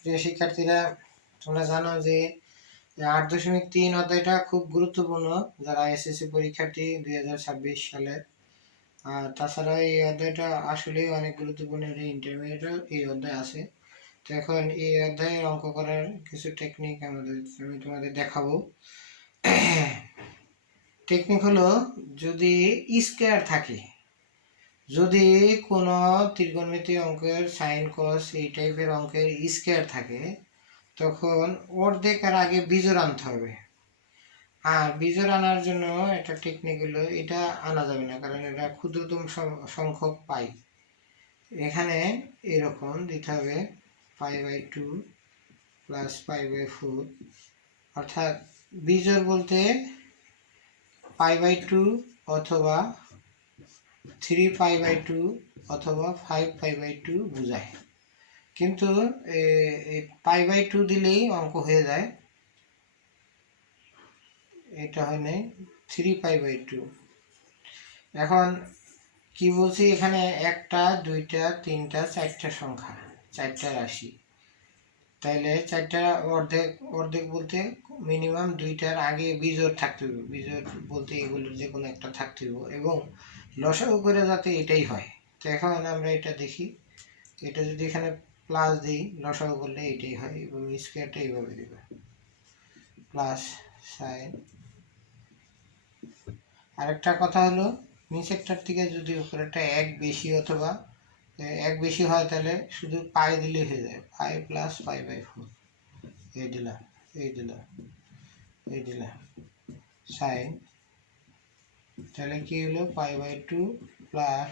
প্রিয় শিক্ষার্থীরা, তোমরা জানো যে 8.3 অধ্যায়টা খুব গুরুত্বপূর্ণ যারা এসএসসি পরীক্ষার্থী 2026 সালে। আর তাছাড়া এই অধ্যায়টা আসলেই অনেক গুরুত্বপূর্ণ, ইন্টারমিডিয়েটও এই অধ্যায় আছে। তো এখন এই অধ্যায়ের অঙ্ক করার কিছু টেকনিক আমি তোমাদের দেখাবো। টেকনিক হলো, যদি স্কয়ার থাকে, যদি কোনো ত্রিকোণমিতি অঙ্কের সাইন কস এই টাইপের অঙ্কের স্কয়ার থাকে, তখন অর্ধেকের আগে বিজোড় আনতে হবে। আর বিজোড় আনার জন্য একটা টেকনিক হলো, এটা আনা যাবে না কারণ এটা ক্ষুদ্রতম সংখ্যক পাই। এখানে এরকম দিতে হবে π/2 প্লাস π/4, অর্থাৎ বিজোড় বলতে π/2 অথবা 3π/2 অথবা 5π/2 বোঝায়। কিন্তু π/2 দিলেই অঙ্ক হয়ে যায়, এটা হয় 3π/2। এখন কি বলছি, এখানে একটা, দুইটা, তিনটা, চারটা সংখ্যা, চারটা রাশি। তাইলে চারটা অর্ধেক বলতে মিনিমাম দুইটার আগে বিজোড় থাকতে হবে। বিজোড় বলতে এগুলোর যে কোনো একটা থাকতে হবে এবং লসাগু করে যাতে এটাই হয়। তো এখন আমরা এটা দেখি, এটা যদি এখানে প্লাস দিই, লসাগু করলে এটাই হয় এবং স্কয়ারটা এইভাবে দেবে প্লাস সাইন। আরেকটা কথা হলো, নিচেরটার থেকে যদি উপরেরটা এক বেশি অথবা এক বেশি হয় তাহলে শুধু পাই দিলে হয়ে যায়, পাই প্লাস π/4। এই দিলাম, এই দিলাম, এই দিলাম সাইন। তাহলে কি হলো, π/2 প্লাস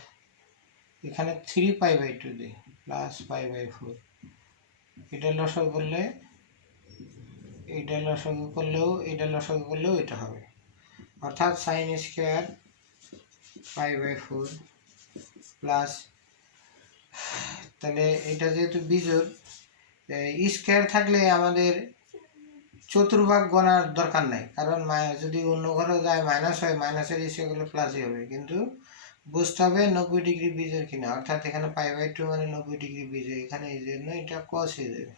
এখানে 3π/2 দিই প্লাস π/4। এটা লসাগু করলে এটা লসাগু করলেও এটা হবে, অর্থাৎ সাইন স্কয়ার π/4 প্লাস, তাহলে এটা যেহেতু বিজোড়, স্কয়ার থাকলে আমাদের চতুর্ভাগ গণার দরকার নাই, কারণ যদি অন্য ঘরে যায় মাইনাস হয়, মাইনাসের স্কয়ারগুলো প্লাসই হবে। কিন্তু বুঝতে হবে 90 ডিগ্রি বিজোড় কিনা, অর্থাৎ এখানে π/2 মানে 90 ডিগ্রি বিজোড়, এখানে এই জন্য এটা কস হয়ে যাবে।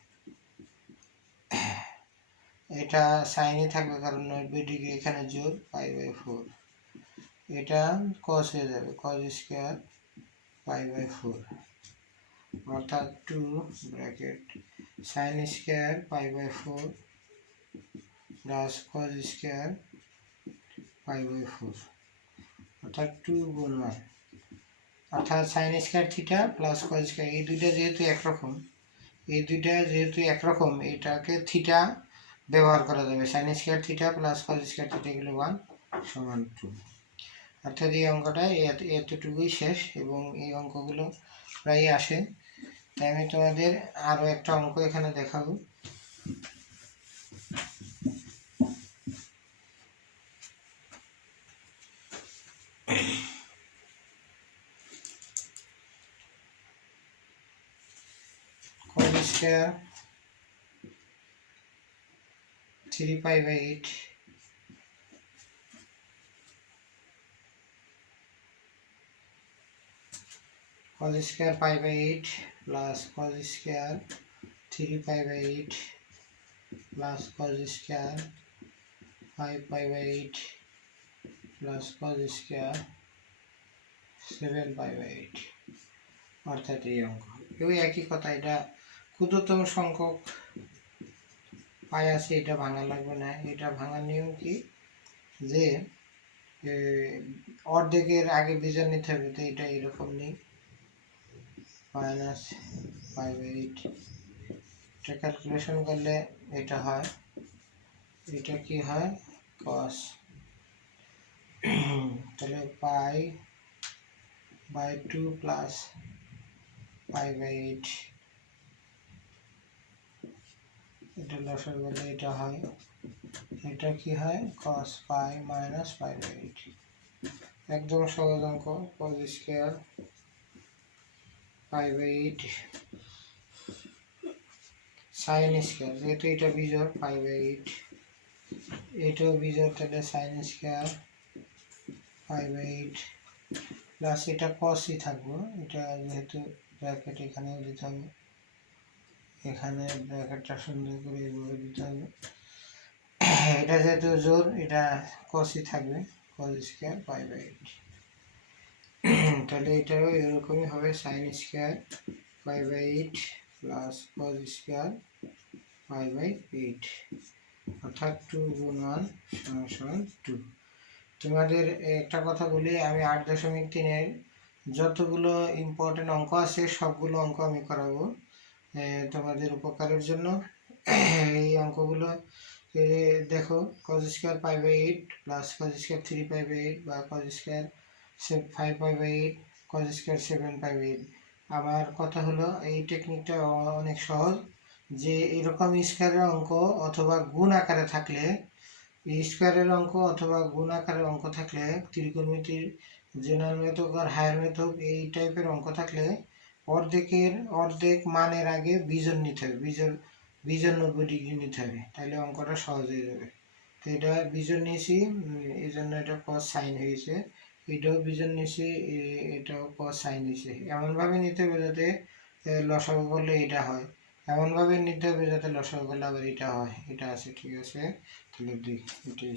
এটা সাইনই থাকবে কারণ 90 ডিগ্রি এখানে যোগ π/4, এটা কস হয়ে যাবে, কস স্কয়ার π/4, অর্থাৎ 2 bracket sine square π/4 plus cos square π/4, অর্থাৎ 2 গুণ 1, অর্থাৎ sine square theta plus cos square. এই দুইটা যেহেতু একরকম, এটাকে থিটা ব্যবহার করা যাবে। Sine square theta plus cos square theta এগুলো 1 সমান 2। অর্থাৎ এই অঙ্কটা এতটুকুই শেষ এবং এই অঙ্কগুলো প্রায় আসে। তাই আমি তোমাদের আরও একটা অঙ্ক এখানে দেখাবো। cos square 3π/8 cos square π/8 plus cos square 3π/8 plus cos square 5π/8 plus cos square 7π/8, অর্থাৎ এই অঙ্ক। ওই একই কথা, এটা ক্ষুদ্রতম সংখ্যক পাই আছে, এটা ভাঙা লাগবে না। এটা ভাঙার নিয়ম কি, যে অর্ধেকের আগে বিজোড় নিতে হবে। তো এটা এরকম নেই, -π/8, এটা ক্যালকুলেশন করলে এটা হয়, এটা কি হয় cos, তাহলে π/2 প্লাস π/8, এটা লসাগু করলে এটা হয়, এটা কি হয় cos π মাইনাস π/8। একদম সহজ অঙ্ক। cos স্কয়ার π/8 সাইন স্কয়ার, যেহেতু এটা বিজোড় π/8, এটাও বিজোড়, তাহলে সাইন স্কয়ার π/8 প্লাস এটা কসই থাকবো, এটা যেহেতু ব্র্যাকেট এখানেও দিতে হবে, এখানে ব্র্যাকেটটা সুন্দর করে এইভাবে দিতে হবে। এটা যেহেতু জোর, এটা কসই থাকবে, কস স্কোয়ার পাই বাই 8। তাহলে এটাও এরকমই হবে, sine square pi by 8 plus cos square pi by 8, অর্থাৎ 2 গুণ 1 সমান 2। তোমাদের একটা কথা বলি, আমি 8.3-এর যতগুলো ইম্পর্টেন্ট অঙ্ক আছে সবগুলো অঙ্ক আমি করাবো তোমাদের উপকারের জন্য। এই অঙ্কগুলো দেখো, cos square pi by 8 plus cos square 3 pi by 8 বা cos square 5 pi by 8, cos square 7 pi by 8। আমার কথা হলো এই টেকনিকটা অনেক সহজ, যে এরকম স্কোয়ারের অঙ্ক অথবা গুণ আকারে থাকলে, স্কোয়ারের অঙ্ক অথবা গুণ আকারের অঙ্ক থাকলে, ত্রিকোণমিতির জেনারেল ম্যাথ হোক আর হায়ার ম্যাথ হোক, এই টাইপের অঙ্ক থাকলে অর্ধেক মানের আগে বিজন নিতে হবে, বিজন 90 ডিগ্রি নিতে হবে, তাহলে অঙ্কটা সহজ হয়ে যাবে। তো এটা বিজন নিয়েছি, এই জন্য এটা কস সাইন হয়েছে, এটাও বিজন নিয়েছি, এটাও কস সাইন হয়েছে। এমনভাবে নিতে হবে যাতে লসাগু করলে এটা হয়, এমনভাবে নিতে হবে যাতে লসাগু করলে আবার এটা হয়। এটা আছে, ঠিক আছে, তাহলে দেখি এটাই।